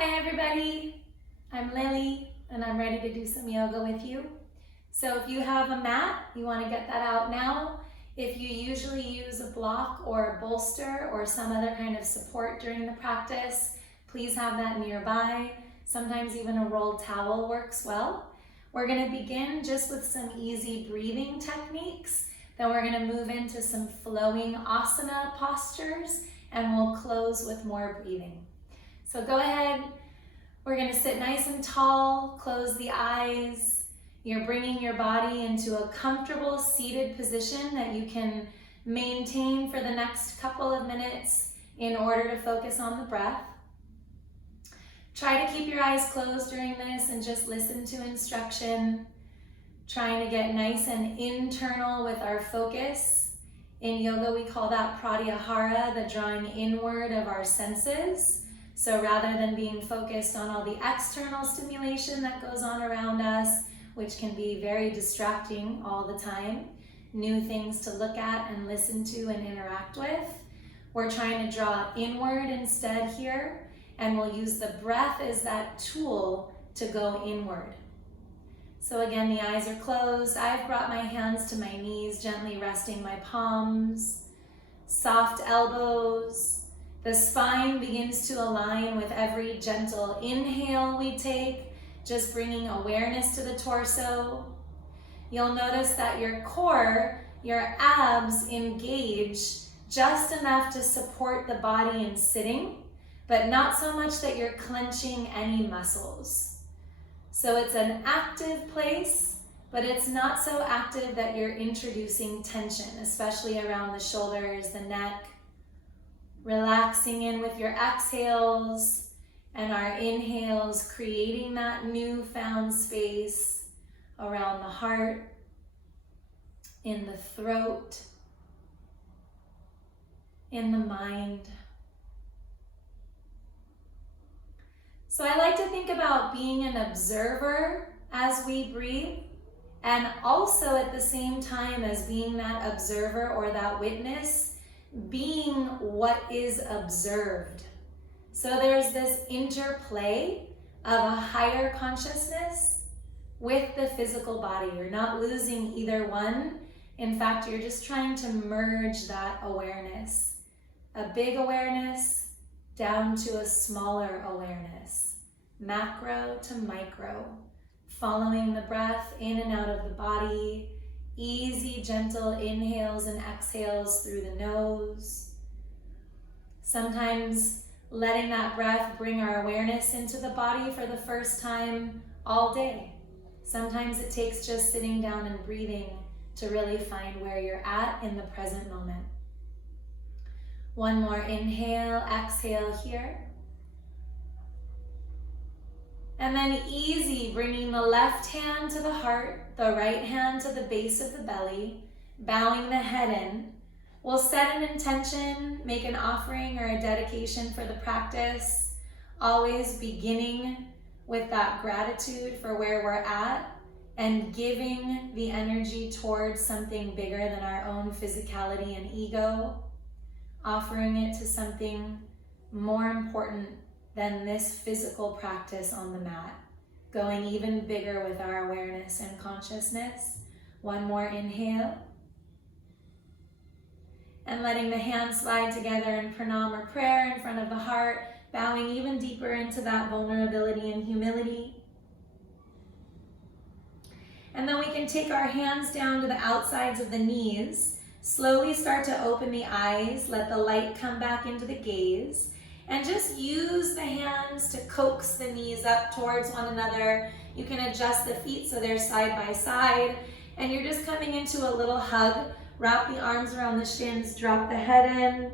Hi everybody, I'm Lily and I'm ready to do some yoga with you. So if you have a mat, you want to get that out now. If you usually use a block or a bolster or some other kind of support during the practice, please have that nearby. Sometimes even a rolled towel works well. We're going to begin just with some easy breathing techniques. Then we're going to move into some flowing asana postures and we'll close with more breathing. So go ahead, we're going to sit nice and tall, close the eyes. You're bringing your body into a comfortable seated position that you can maintain for the next couple of minutes in order to focus on the breath. Try to keep your eyes closed during this and just listen to instruction. Trying to get nice and internal with our focus. In yoga, we call that pratyahara, the drawing inward of our senses. So rather than being focused on all the external stimulation that goes on around us, which can be very distracting all the time, new things to look at and listen to and interact with, we're trying to draw inward instead here, and we'll use the breath as that tool to go inward. So again, the eyes are closed. I've brought my hands to my knees, gently resting my palms, soft elbows. The spine begins to align with every gentle inhale we take, just bringing awareness to the torso. You'll notice that your core, your abs engage just enough to support the body in sitting, but not so much that you're clenching any muscles. So it's an active place, but it's not so active that you're introducing tension, especially around the shoulders, the neck. Relaxing in with your exhales and our inhales, creating that newfound space around the heart, in the throat, in the mind. So I like to think about being an observer as we breathe, and also at the same time as being that observer or that witness, being what is observed. So there's this interplay of a higher consciousness with the physical body. You're not losing either one. In fact, you're just trying to merge that awareness. A big awareness down to a smaller awareness. Macro to micro. Following the breath in and out of the body. Easy, gentle inhales and exhales through the nose. Sometimes letting that breath bring our awareness into the body for the first time all day. Sometimes it takes just sitting down and breathing to really find where you're at in the present moment. One more inhale, exhale here. And then easy, bringing the left hand to the heart, the right hand to the base of the belly, bowing the head in. We'll set an intention, make an offering or a dedication for the practice, always beginning with that gratitude for where we're at and giving the energy towards something bigger than our own physicality and ego, offering it to something more important than this physical practice on the mat. Going even bigger with our awareness and consciousness. One more inhale. And letting the hands slide together in pranam or prayer in front of the heart, bowing even deeper into that vulnerability and humility. And then we can take our hands down to the outsides of the knees, slowly start to open the eyes, let the light come back into the gaze. And just use the hands to coax the knees up towards one another. You can adjust the feet so they're side by side. And you're just coming into a little hug. Wrap the arms around the shins, drop the head in.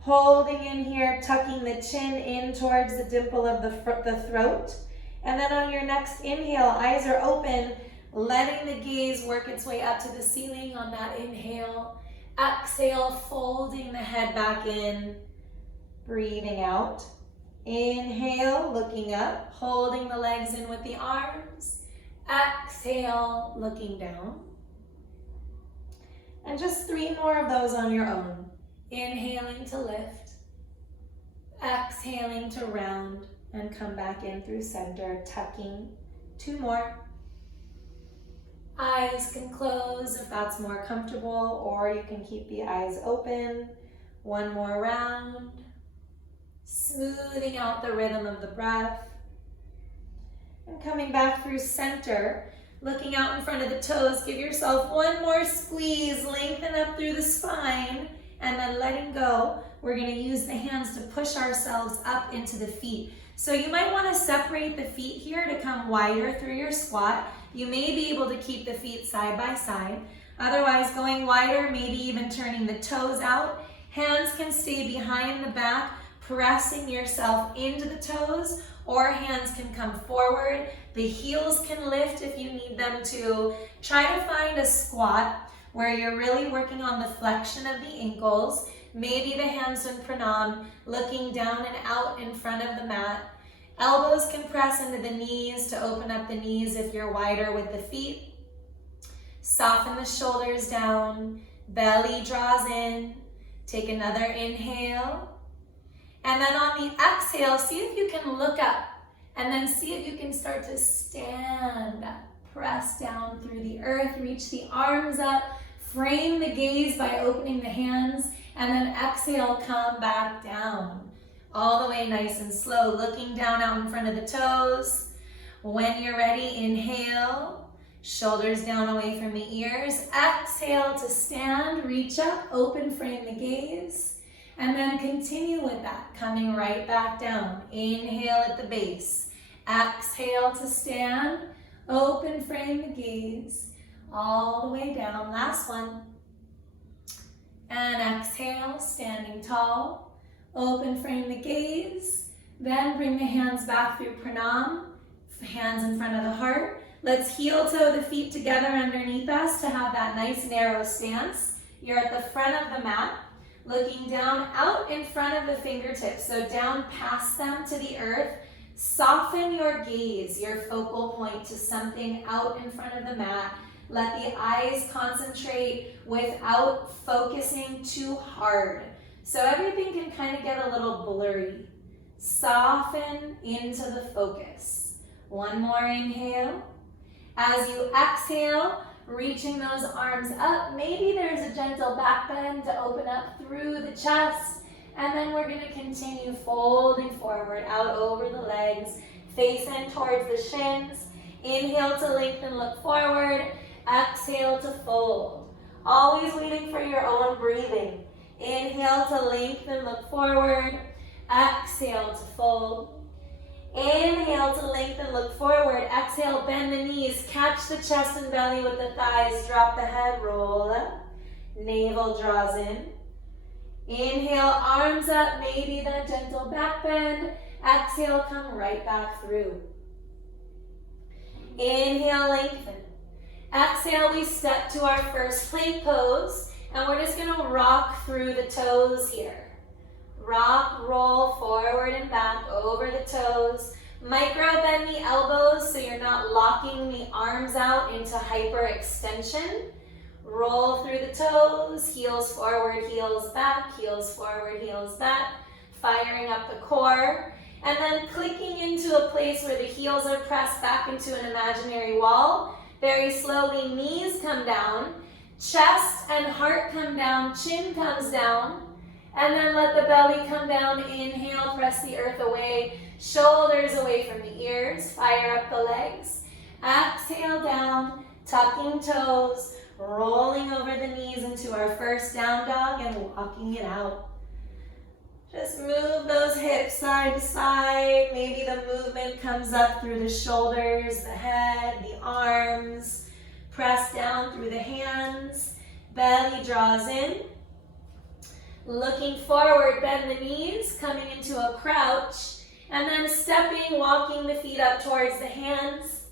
Holding in here, tucking the chin in towards the dimple of the throat. And then on your next inhale, eyes are open, letting the gaze work its way up to the ceiling on that inhale. Exhale, folding the head back in. Breathing out. Inhale, looking up, holding the legs in with the arms. Exhale, looking down. And just 3 more of those on your own. Inhaling to lift. Exhaling to round. and come back in through center, tucking. 2 more. Eyes can close if that's more comfortable, or you can keep the eyes open. 1 more round. Smoothing out the rhythm of the breath. And coming back through center, looking out in front of the toes, give yourself 1 more squeeze, lengthen up through the spine, and then letting go. We're going to use the hands to push ourselves up into the feet. So you might want to separate the feet here to come wider through your squat. You may be able to keep the feet side by side. Otherwise, going wider, maybe even turning the toes out. Hands can stay behind the back, pressing yourself into the toes, or hands can come forward. The heels can lift if you need them to. Try to find a squat where you're really working on the flexion of the ankles. Maybe the hands in pranam, looking down and out in front of the mat. Elbows can press into the knees to open up the knees if you're wider with the feet. Soften the shoulders down, belly draws in. Take another inhale. And then on the exhale, see if you can look up, and then see if you can start to stand up. Press down through the earth, reach the arms up, frame the gaze by opening the hands, and then exhale, come back down. All the way nice and slow, looking down out in front of the toes. When you're ready, inhale, shoulders down away from the ears. Exhale to stand, reach up, open, frame the gaze. And then continue with that, coming right back down. Inhale at the base. Exhale to stand, open, frame the gaze, all the way down. Last one. And exhale, standing tall, open, frame the gaze. Then bring the hands back through pranam, hands in front of the heart. Let's heel toe the feet together underneath us to have that nice narrow stance. You're at the front of the mat. Looking down out in front of the fingertips, so down past them to the earth. Soften your gaze, your focal point to something out in front of the mat. Let the eyes concentrate without focusing too hard. So everything can kind of get a little blurry. Soften into the focus. 1 more inhale. As you exhale, reaching those arms up. Maybe there's a gentle back bend to open up through the chest. And then we're going to continue folding forward, out over the legs, face in towards the shins. Inhale to lengthen, look forward. Exhale to fold. Always waiting for your own breathing. Inhale to lengthen, look forward. Exhale to fold. Inhale to lengthen, look forward. Exhale, bend the knees. Catch the chest and belly with the thighs. Drop the head, roll up. Navel draws in. Inhale, arms up, maybe then a gentle back bend. Exhale, come right back through. Inhale, lengthen. Exhale, we step to our first plank pose, and we're just gonna rock through the toes here. Rock, roll forward and back over the toes. Micro bend the elbows so you're not locking the arms out into hyperextension. Roll through the toes, heels forward, heels back, heels forward, heels back. Firing up the core. And then clicking into a place where the heels are pressed back into an imaginary wall. Very slowly, knees come down. Chest and heart come down, chin comes down. And then let the belly come down. Inhale, press the earth away. Shoulders away from the ears. Fire up the legs. Exhale down, tucking toes, rolling over the knees into our first down dog and walking it out. Just move those hips side to side. Maybe the movement comes up through the shoulders, the head, the arms. Press down through the hands. Belly draws in. Looking forward, bend the knees, coming into a crouch, and then stepping, walking the feet up towards the hands.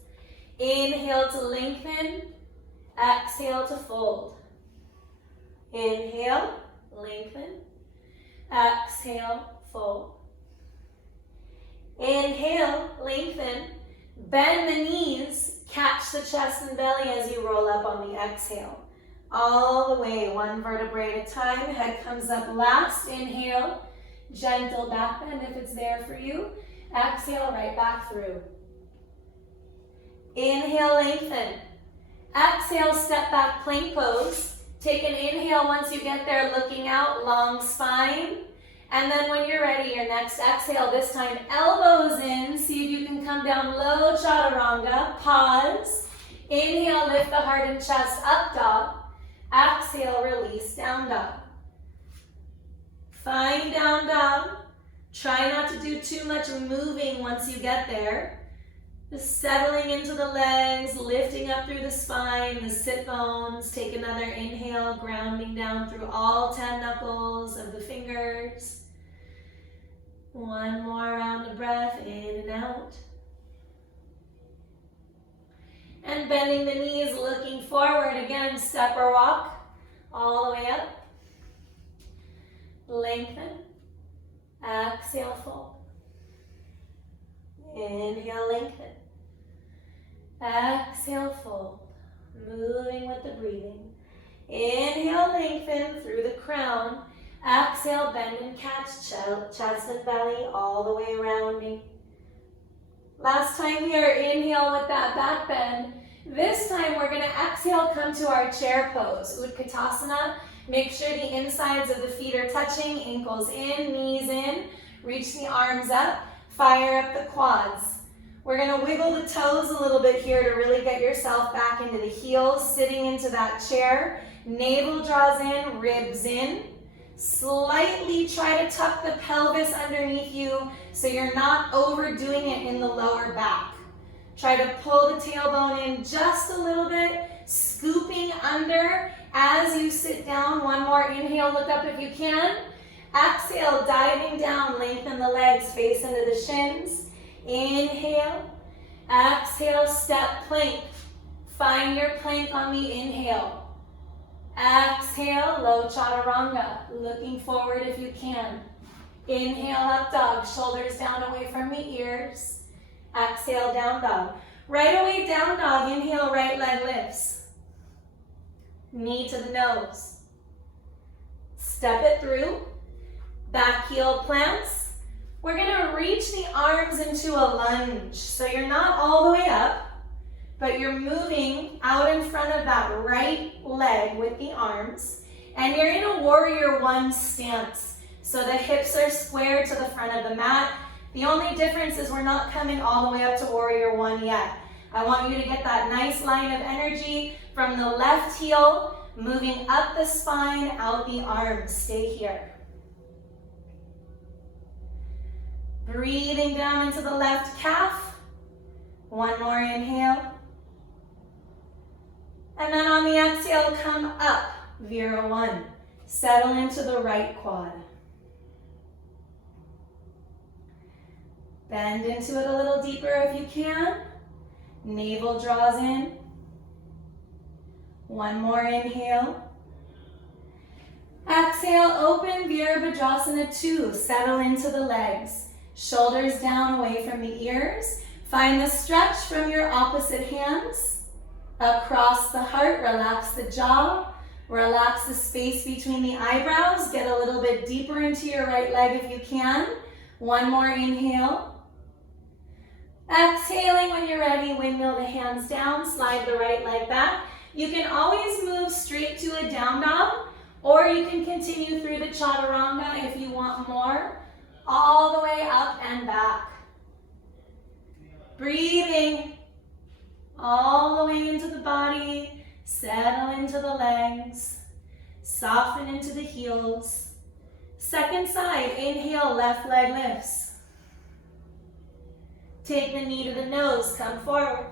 Inhale to lengthen, exhale to fold. Inhale, lengthen, exhale, fold. Inhale, lengthen, bend the knees, catch the chest and belly as you roll up on the exhale. All the way, 1 vertebrae at a time. Head comes up last. Inhale, gentle back bend if it's there for you. Exhale, right back through. Inhale, lengthen. Exhale, step back, plank pose. Take an inhale once you get there, looking out, long spine. And then when you're ready, your next exhale, this time elbows in. See if you can come down low, chaturanga. Pause. Inhale, lift the heart and chest, up dog. Exhale, release, down dog. Find down dog. Try not to do too much moving once you get there. Just settling into the legs, lifting up through the spine, the sit bones. Take another inhale, grounding down through all 10 knuckles of the fingers. One more round of breath, in and out. And bending the knees, looking forward. Again, step or walk all the way up. Lengthen. Exhale, fold. Inhale, lengthen. Exhale, fold. Moving with the breathing. Inhale, lengthen through the crown. Exhale, bend and catch, chest and belly all the way rounding. Last time here, inhale with that back bend. This time we're gonna exhale, come to our chair pose, Utkatasana. Make sure the insides of the feet are touching, ankles in, knees in. Reach the arms up, fire up the quads. We're gonna wiggle the toes a little bit here to really get yourself back into the heels, sitting into that chair. Navel draws in, ribs in. Slightly try to tuck the pelvis underneath you so you're not overdoing it in the lower back. Try to pull the tailbone in just a little bit, scooping under as you sit down. One more inhale, look up if you can. Exhale, diving down, lengthen the legs, face into the shins. Inhale, exhale, step plank. Find your plank on the inhale. Exhale, low chaturanga, looking forward if you can. Inhale, up dog, shoulders down away from the ears. Exhale, down dog. Right away, down dog, inhale, right leg lifts. Knee to the nose. Step it through. Back heel plants. We're gonna reach the arms into a lunge. So you're not all the way up, but you're moving out in front of that right leg with the arms. And you're in a warrior one stance. So the hips are square to the front of the mat. The only difference is we're not coming all the way up to warrior one yet. I want you to get that nice line of energy from the left heel, moving up the spine, out the arms. Stay here. Breathing down into the left calf. One more inhale. And then on the exhale, come up, Vira one. Settle into the right quad. Bend into it a little deeper if you can. Navel draws in. One more inhale. Exhale, open Virabhadrasana 2. Settle into the legs. Shoulders down away from the ears. Find the stretch from your opposite hands. Across the heart, relax the jaw. Relax the space between the eyebrows. Get a little bit deeper into your right leg if you can. One more inhale. Exhaling when you're ready, windmill the hands down, slide the right leg back. You can always move straight to a down dog, or you can continue through the chaturanga if you want more, all the way up and back. Breathing all the way into the body, settle into the legs, soften into the heels. Second side, inhale, left leg lifts. Take the knee to the nose, come forward.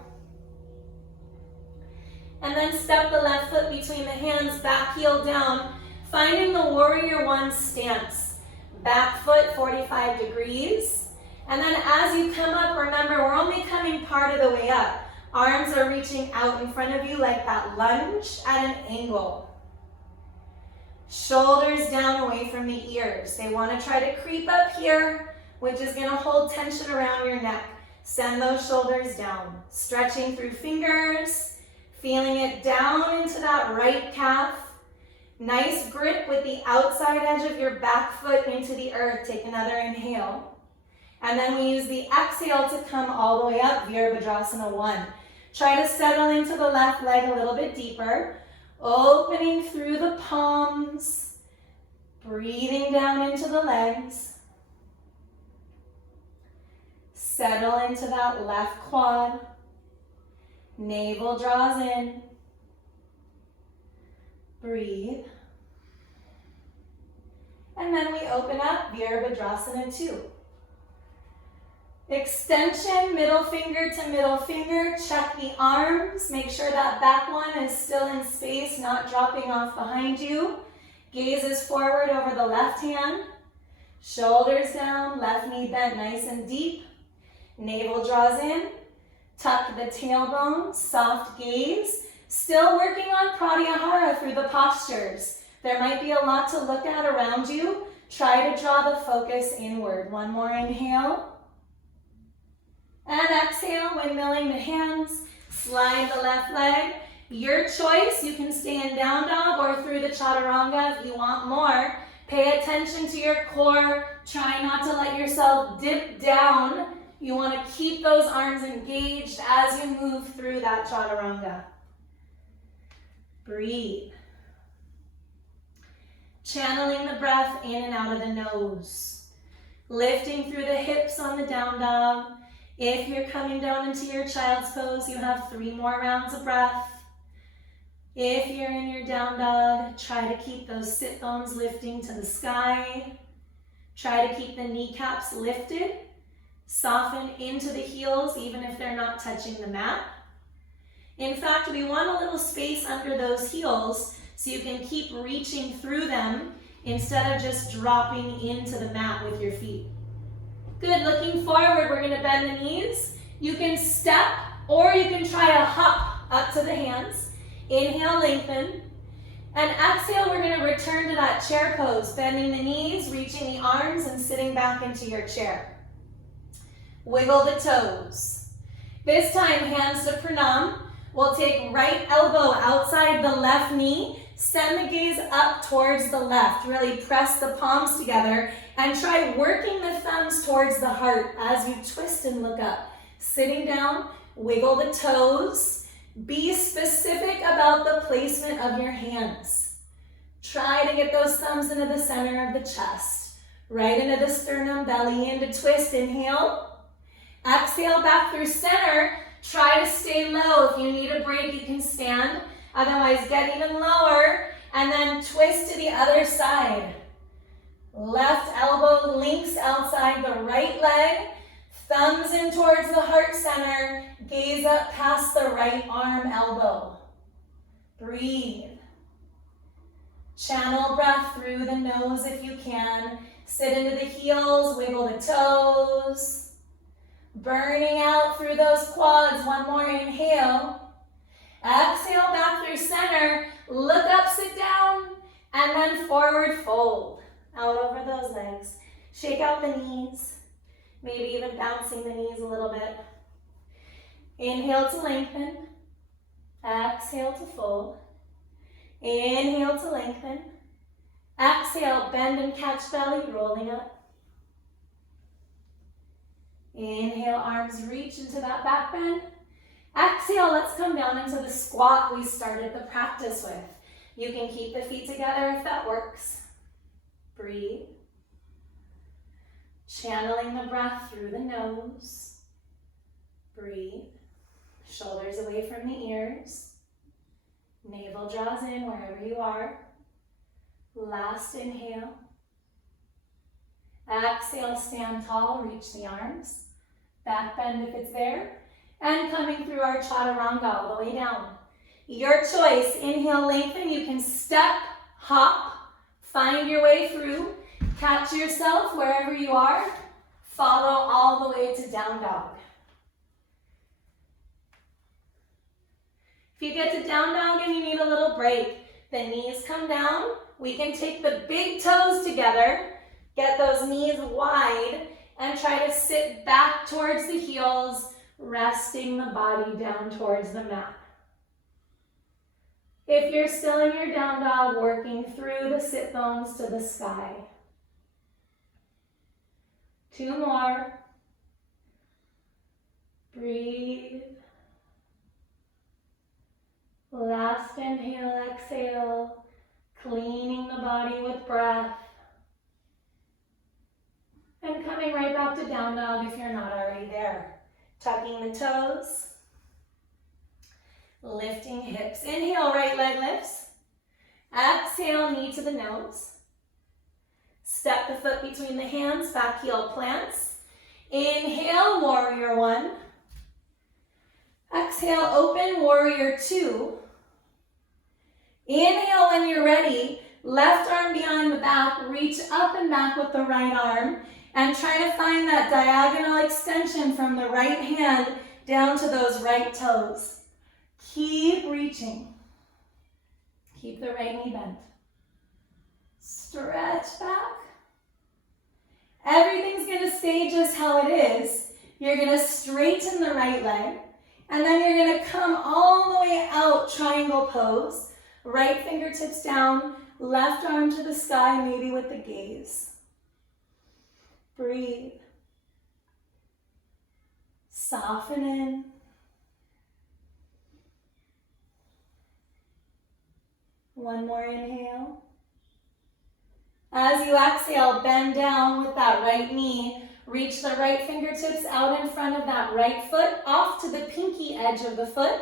And then step the left foot between the hands, back heel down, finding the warrior one stance. Back foot 45 degrees. And then as you come up, remember we're only coming part of the way up. Arms are reaching out in front of you like that lunge at an angle. Shoulders down away from the ears. They want to try to creep up here, which is going to hold tension around your neck. Send those shoulders down. Stretching through fingers, feeling it down into that right calf. Nice grip with the outside edge of your back foot into the earth. Take another inhale. And then we use the exhale to come all the way up, Virabhadrasana 1. Try to settle into the left leg a little bit deeper, opening through the palms, breathing down into the legs. Settle into that left quad. Navel draws in. Breathe. And then we open up, Virabhadrasana 2. Extension, middle finger to middle finger. Check the arms. Make sure that back one is still in space, not dropping off behind you. Gaze is forward over the left hand. Shoulders down, left knee bent nice and deep. Navel draws in. Tuck the tailbone, soft gaze. Still working on Pratyahara through the postures. There might be a lot to look at around you. Try to draw the focus inward. One more inhale. And exhale, windmilling the hands. Slide the left leg. Your choice. You can stay in down dog or through the chaturanga if you want more. Pay attention to your core. Try not to let yourself dip down. You want to keep those arms engaged as you move through that chaturanga. Breathe. Channeling the breath in and out of the nose. Lifting through the hips on the down dog. If you're coming down into your child's pose, you have 3 more rounds of breath. If you're in your down dog, try to keep those sit bones lifting to the sky. Try to keep the kneecaps lifted. Soften into the heels even if they're not touching the mat. In fact, we want a little space under those heels so you can keep reaching through them instead of just dropping into the mat with your feet. Good, looking forward, we're gonna bend the knees. You can step or you can try a hop up to the hands. Inhale, lengthen. And exhale, we're gonna return to that chair pose, bending the knees, reaching the arms, and sitting back into your chair. Wiggle the toes. This time, hands to pranam. We'll take right elbow outside the left knee. Send the gaze up towards the left. Really press the palms together and try working the thumbs towards the heart as you twist and look up. Sitting down, wiggle the toes. Be specific about the placement of your hands. Try to get those thumbs into the center of the chest. Right into the sternum, belly into twist. Inhale. Exhale back through center. Try to stay low. If you need a break, you can stand. Otherwise, get even lower and then twist to the other side. Left elbow links outside the right leg. Thumbs in towards the heart center. Gaze up past the right arm elbow. Breathe. Channel breath through the nose if you can. Sit into the heels, wiggle the toes. Burning out through those quads. One more inhale. Exhale back through center. Look up, sit down, and then forward fold. Out over those legs. Shake out the knees. Maybe even bouncing the knees a little bit. Inhale to lengthen. Exhale to fold. Inhale to lengthen. Exhale, bend and catch belly, rolling up. Inhale, arms reach into that back bend. Exhale, let's come down into the squat we started the practice with. You can keep the feet together if that works. Breathe. Channeling the breath through the nose. Breathe. Shoulders away from the ears. Navel draws in wherever you are. Last inhale. Exhale, stand tall, reach the arms. Back bend if it's there. And coming through our chaturanga all the way down. Your choice. Inhale, lengthen. You can step, hop, find your way through. Catch yourself wherever you are. Follow all the way to down dog. If you get to down dog and you need a little break, the knees come down. We can take the big toes together, get those knees wide, and try to sit back towards the heels, resting the body down towards the mat. If you're still in your down dog, working through the sit bones to the sky. 2 more. Breathe. Last inhale, exhale, cleaning the body with breath. And coming right back to down dog if you're not already there. Tucking the toes. Lifting hips. Inhale, right leg lifts. Exhale, knee to the nose. Step the foot between the hands, back heel plants. Inhale, warrior one. Exhale, open, warrior two. Inhale when you're ready. Left arm behind the back, reach up and back with the right arm. And try to find that diagonal extension from the right hand down to those right toes. Keep reaching. Keep the right knee bent. Stretch back. Everything's going to stay just how it is. You're going to straighten the right leg. And then you're going to come all the way out, triangle pose. Right fingertips down, left arm to the sky, maybe with the gaze. Breathe. Soften in. One more inhale. As you exhale, bend down with that right knee. Reach the right fingertips out in front of that right foot, off to the pinky edge of the foot.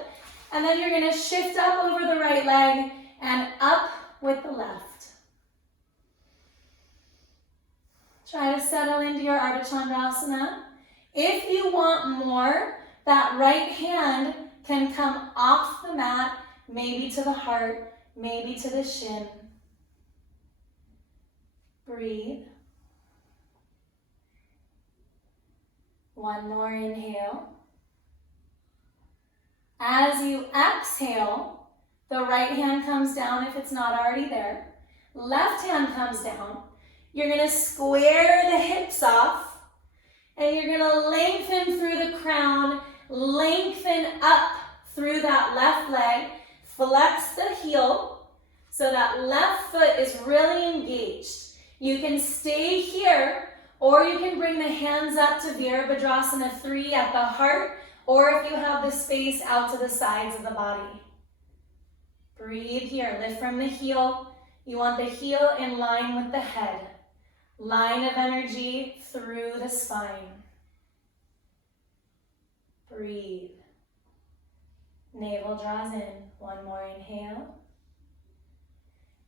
And then you're going to shift up over the right leg and up with the left. Try to settle into your Ardha Chandrasana. If you want more, that right hand can come off the mat, maybe to the heart, maybe to the shin. Breathe. One more inhale. As you exhale, the right hand comes down if it's not already there. Left hand comes down. You're going to square the hips off, and you're going to lengthen through the crown, lengthen up through that left leg, flex the heel so that left foot is really engaged. You can stay here, or you can bring the hands up to Virabhadrasana 3 at the heart, or if you have the space, out to the sides of the body. Breathe here, lift from the heel. You want the heel in line with the head. Line of energy through the spine. Breathe. Navel draws in. One more inhale.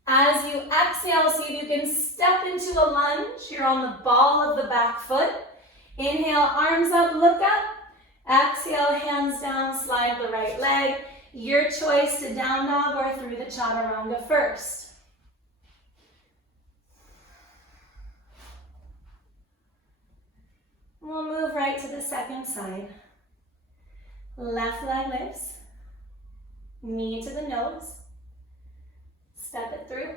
As you exhale, see if you can step into a lunge. You're on the ball of the back foot. Inhale, arms up, look up. Exhale, hands down, slide the right leg. Your choice to down dog or through the chaturanga first. We'll move right to the second side. Left leg lifts. Knee to the nose. Step it through.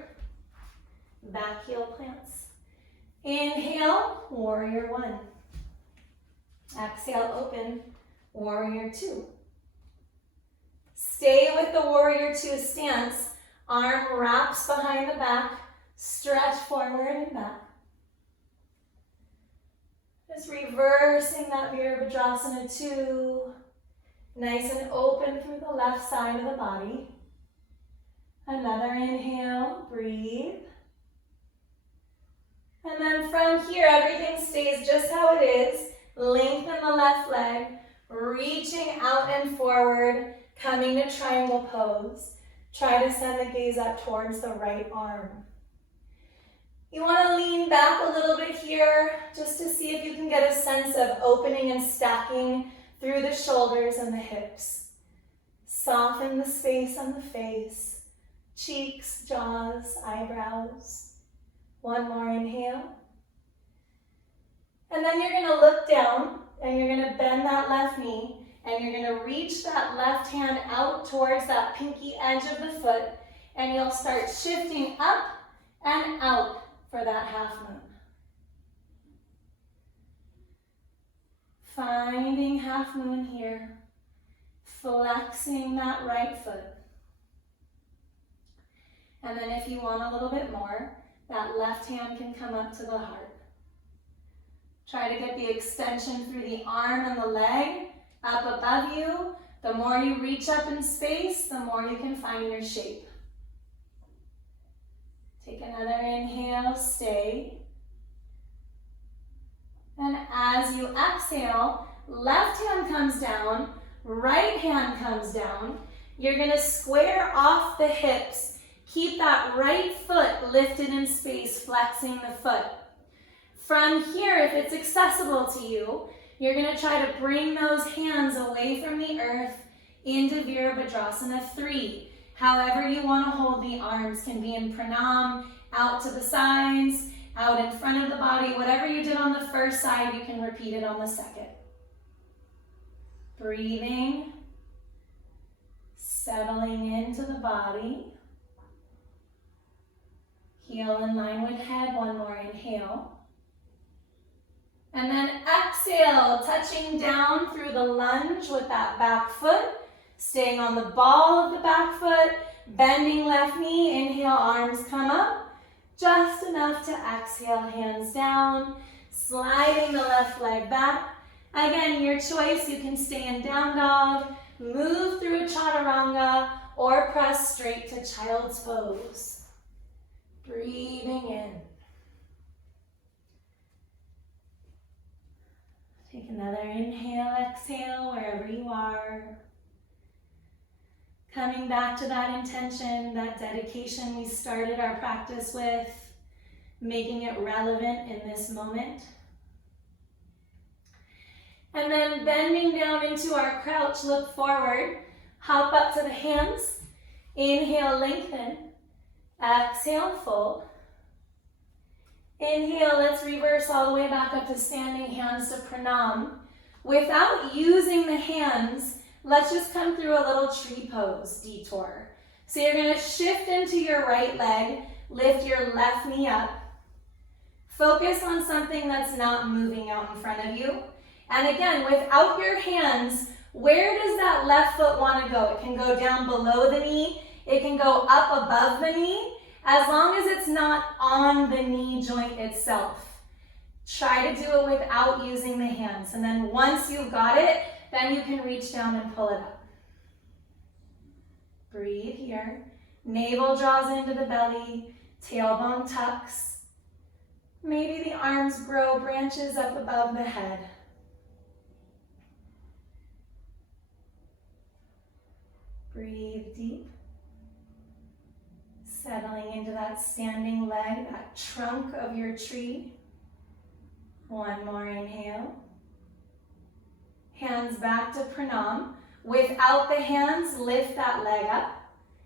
Back heel plants. Inhale, warrior one. Exhale, open, warrior two. Stay with the warrior two stance. Arm wraps behind the back. Stretch forward and back. Just reversing that Virabhadrasana 2. Nice and open through the left side of the body. Another inhale, breathe. And then from here, everything stays just how it is. Lengthen the left leg, reaching out and forward, coming to triangle pose. Try to send the gaze up towards the right arm. You want to lean back a little bit here just to see if you can get a sense of opening and stacking through the shoulders and the hips. Soften the space on the face, cheeks, jaws, eyebrows. One more inhale. And then you're going to look down and you're going to bend that left knee and you're going to reach that left hand out towards that pinky edge of the foot, and you'll start shifting up and out for that half moon. Finding half moon here, flexing that right foot. And then if you want a little bit more, that left hand can come up to the heart. Try to get the extension through the arm and the leg, up above you. The more you reach up in space, the more you can find your shape. Take another inhale, stay. And as you exhale, left hand comes down, right hand comes down. You're gonna square off the hips. Keep that right foot lifted in space, flexing the foot. From here, if it's accessible to you, you're gonna try to bring those hands away from the earth into Virabhadrasana 3. However you wanna hold the arms, can be in pranam, out to the sides, out in front of the body. Whatever you did on the first side, you can repeat it on the second. Breathing, settling into the body. Heel in line with head, one more inhale. And then exhale, touching down through the lunge with that back foot, staying on the ball of the back foot, bending left knee, inhale, arms come up, just enough to exhale, hands down, sliding the left leg back. Again, your choice, you can stay in down dog, move through a chaturanga, or press straight to child's pose. Breathing in. Take another inhale, exhale, wherever you are. Coming back to that intention, that dedication we started our practice with, making it relevant in this moment. And then bending down into our crouch, look forward, hop up to the hands, inhale, lengthen. Exhale, fold. Inhale, let's reverse all the way back up to standing, hands to pranam. Without using the hands, let's just come through a little tree pose, detour. So you're gonna shift into your right leg, lift your left knee up. Focus on something that's not moving out in front of you. And again, without your hands, where does that left foot wanna go? It can go down below the knee. It can go up above the knee, as long as it's not on the knee joint itself. Try to do it without using the hands. And then once you've got it, then you can reach down and pull it up. Breathe here. Navel draws into the belly, tailbone tucks. Maybe the arms grow, branches up above the head. Breathe deep. Settling into that standing leg, that trunk of your tree. One more inhale. Hands back to pranam. Without the hands, lift that leg up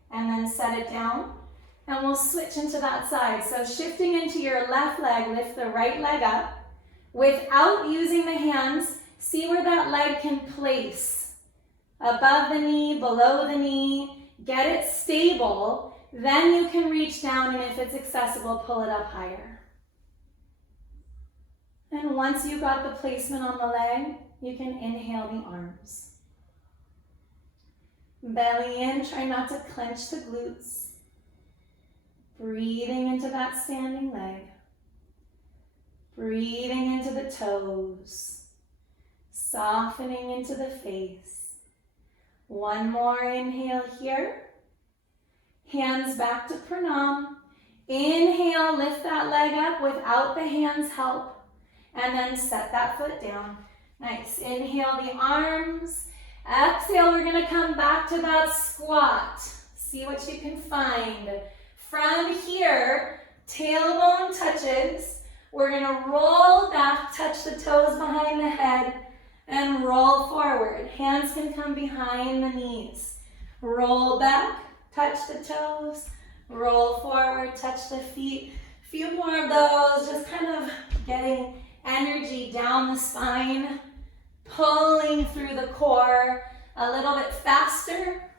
and then set it down. And we'll switch into that side. So shifting into your left leg, lift the right leg up. Without using the hands, see where that leg can place. Above the knee, below the knee, get it stable. Then you can reach down, and if it's accessible, pull it up higher. And once you've got the placement on the leg, you can inhale the arms. Belly in, try not to clench the glutes. Breathing into that standing leg. Breathing into the toes. Softening into the face. One more inhale here. Hands back to pranam. Inhale, lift that leg up without the hands help. And then set that foot down. Nice. Inhale the arms. Exhale, we're gonna come back to that squat. See what you can find. From here, tailbone touches. We're gonna roll back, touch the toes behind the head, and roll forward. Hands can come behind the knees. Roll back. Touch the toes, roll forward, touch the feet. A few more of those, just kind of getting energy down the spine, pulling through the core a little bit faster.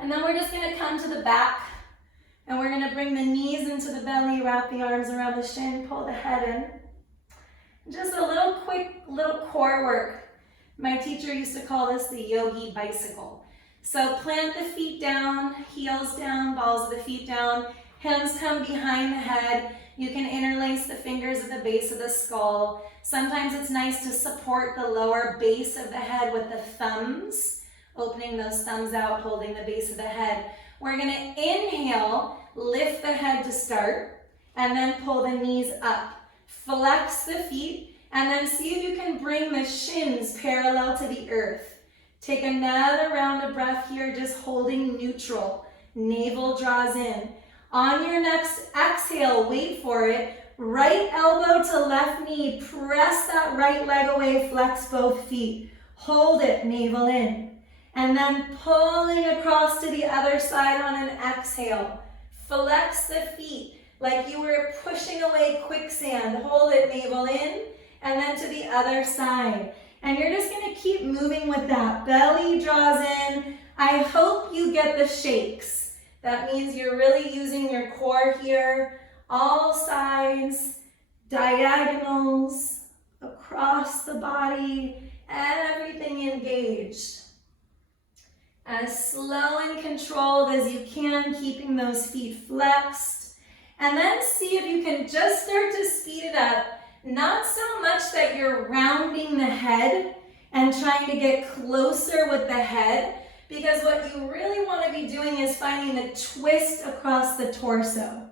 And then we're just gonna come to the back and we're gonna bring the knees into the belly, wrap the arms around the shin, pull the head in. Just a little quick, little core work. My teacher used to call this the yogi bicycle. So plant the feet down, heels down, balls of the feet down, hands come behind the head. You can interlace the fingers at the base of the skull. Sometimes it's nice to support the lower base of the head with the thumbs, opening those thumbs out, holding the base of the head. We're gonna inhale, lift the head to start, and then pull the knees up. Flex the feet, and then see if you can bring the shins parallel to the earth. Take another round of breath here, just holding neutral. Navel draws in. On your next exhale, wait for it. Right elbow to left knee, press that right leg away, flex both feet. Hold it, navel in. And then pulling across to the other side on an exhale. Flex the feet like you were pushing away quicksand. Hold it, navel in, and then to the other side. And you're just gonna keep moving with that. Belly draws in. I hope you get the shakes. That means you're really using your core here. All sides, diagonals, across the body, everything engaged. As slow and controlled as you can, keeping those feet flexed. And then see if you can just start to speed it up. Not so much that you're rounding the head and trying to get closer with the head, because what you really want to be doing is finding the twist across the torso.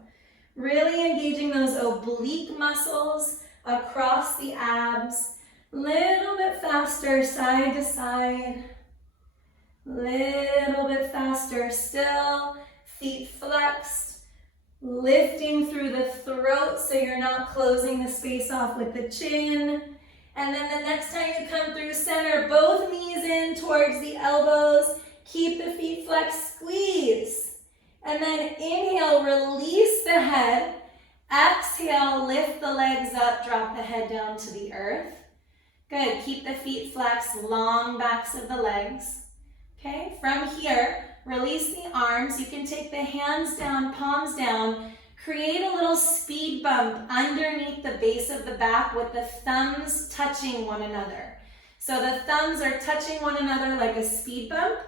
Really engaging those oblique muscles across the abs. Little bit faster, side to side. Little bit faster still. Feet flexed. Lifting through the throat so you're not closing the space off with the chin. And then the next time you come through center, both knees in towards the elbows. Keep the feet flexed, squeeze. And then inhale, release the head. Exhale, lift the legs up, drop the head down to the earth. Good, keep the feet flexed, long backs of the legs. Okay, from here, release the arms. You can take the hands down, palms down. Create a little speed bump underneath the base of the back with the thumbs touching one another. So the thumbs are touching one another like a speed bump.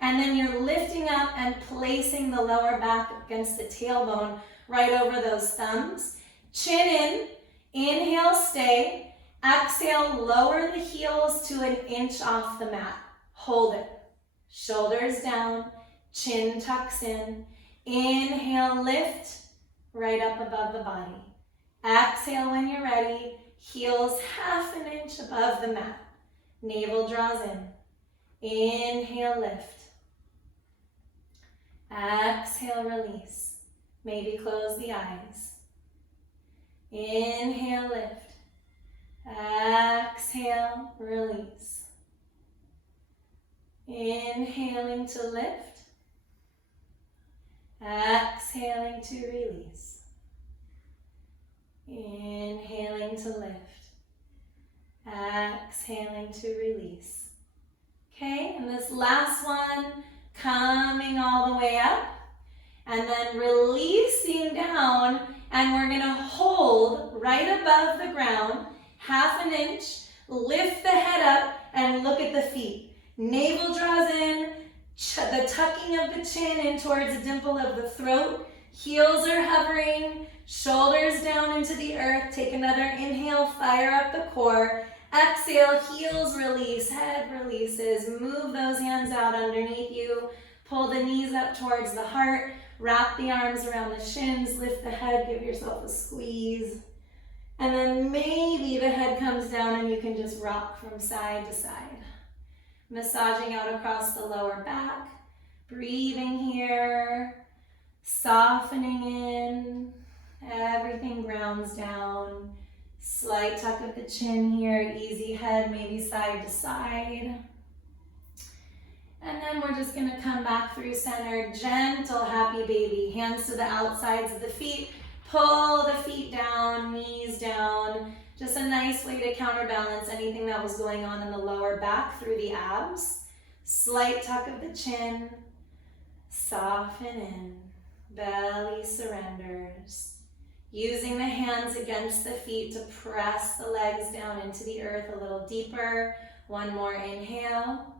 And then you're lifting up and placing the lower back against the tailbone right over those thumbs. Chin in, inhale, stay. Exhale, lower the heels to an inch off the mat. Hold it. Shoulders down, chin tucks in. Inhale, lift, right up above the body. Exhale when you're ready, heels half an inch above the mat. Navel draws in. Inhale, lift. Exhale, release. Maybe close the eyes. Inhale, lift. Exhale, release. Inhaling to lift. Exhaling to release. Inhaling to lift. Exhaling to release. Okay, and this last one, coming all the way up, and then releasing down, and we're gonna hold right above the ground, half an inch, lift the head up, and look at the feet. Navel draws in, the tucking of the chin in towards the dimple of the throat, heels are hovering, shoulders down into the earth. Take another inhale, fire up the core. Exhale, heels release, head releases. Move those hands out underneath you. Pull the knees up towards the heart. Wrap the arms around the shins. Lift the head, give yourself a squeeze. And then maybe the head comes down and you can just rock from side to side. Massaging out across the lower back. Breathing here. Softening in. Everything grounds down. Slight tuck of the chin here, easy head, maybe side to side. And then we're just gonna come back through center, gentle, happy baby. Hands to the outsides of the feet, pull the feet down, knees down. Just a nice way to counterbalance anything that was going on in the lower back through the abs. Slight tuck of the chin, soften in, belly surrenders. Using the hands against the feet to press the legs down into the earth a little deeper. One more inhale.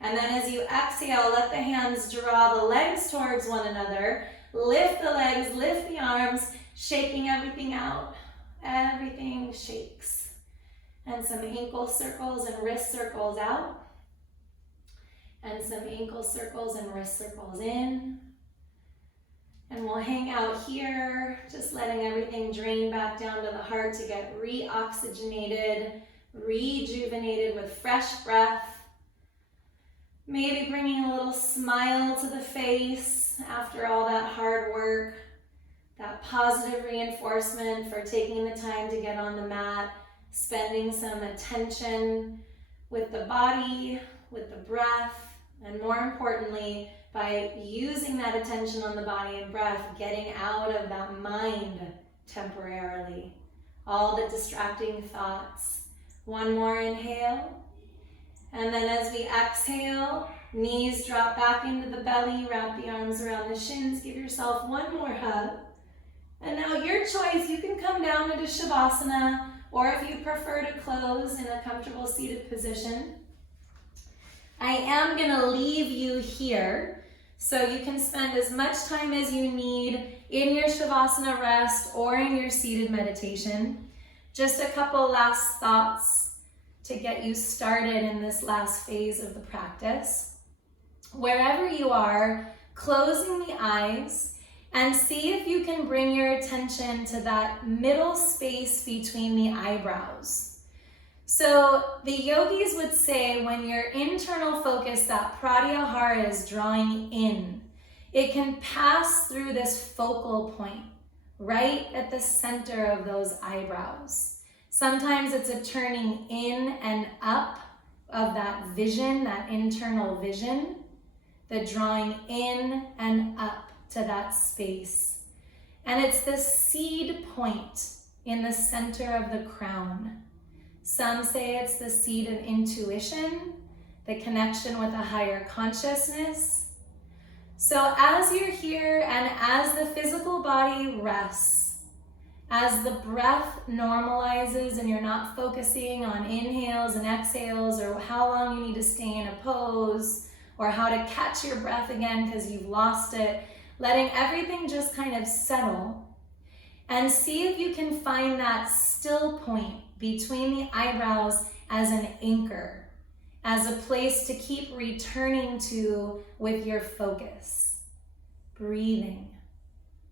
And then as you exhale, let the hands draw the legs towards one another. Lift the legs, lift the arms. shaking everything out. Everything shakes. And some ankle circles and wrist circles out. And some ankle circles and wrist circles in. And we'll hang out here, just letting everything drain back down to the heart to get re-oxygenated, rejuvenated with fresh breath. Maybe bringing a little smile to the face after all that hard work, that positive reinforcement for taking the time to get on the mat, spending some attention with the body, with the breath, and more importantly, by using that attention on the body and breath, getting out of that mind temporarily. All the distracting thoughts. One more inhale. And then as we exhale, knees drop back into the belly, wrap the arms around the shins, give yourself one more hug. And now your choice, you can come down into Shavasana, or if you prefer to close in a comfortable seated position. I am gonna leave you here so you can spend as much time as you need in your Shavasana rest or in your seated meditation. Just a couple last thoughts to get you started in this last phase of the practice. Wherever you are, closing the eyes and see if you can bring your attention to that middle space between the eyebrows. So the yogis would say when your internal focus, that pratyahara, is drawing in, it can pass through this focal point right at the center of those eyebrows. Sometimes it's a turning in and up of that vision, that internal vision, the drawing in and up to that space. And it's the seed point in the center of the crown. Some say it's the seed of intuition, the connection with a higher consciousness. So as you're here and as the physical body rests, as the breath normalizes and you're not focusing on inhales and exhales or how long you need to stay in a pose or how to catch your breath again because you've lost it, letting everything just kind of settle, and see if you can find that still point between the eyebrows as an anchor, as a place to keep returning to with your focus. Breathing,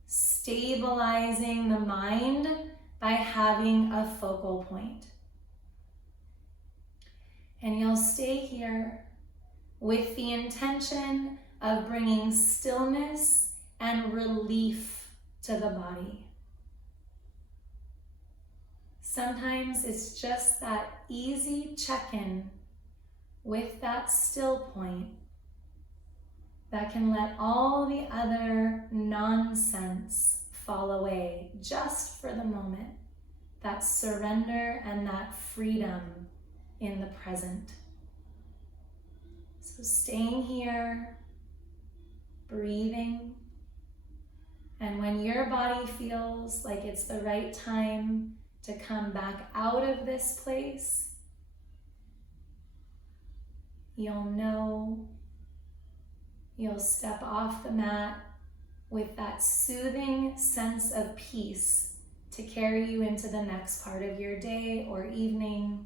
stabilizing the mind by having a focal point. And you'll stay here with the intention of bringing stillness and relief to the body. Sometimes it's just that easy check-in with that still point that can let all the other nonsense fall away just for the moment. That surrender and that freedom in the present. So staying here, breathing, and when your body feels like it's the right time to come back out of this place, you'll know, you'll step off the mat with that soothing sense of peace to carry you into the next part of your day or evening.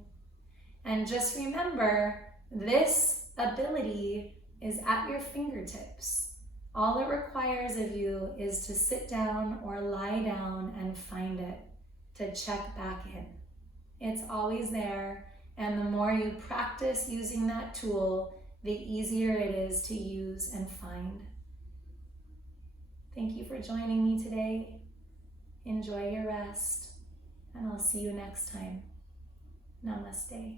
And just remember, this ability is at your fingertips. All it requires of you is to sit down or lie down and find it, to check back in. It's always there, and the more you practice using that tool, the easier it is to use and find. Thank you for joining me today. Enjoy your rest, and I'll see you next time. Namaste.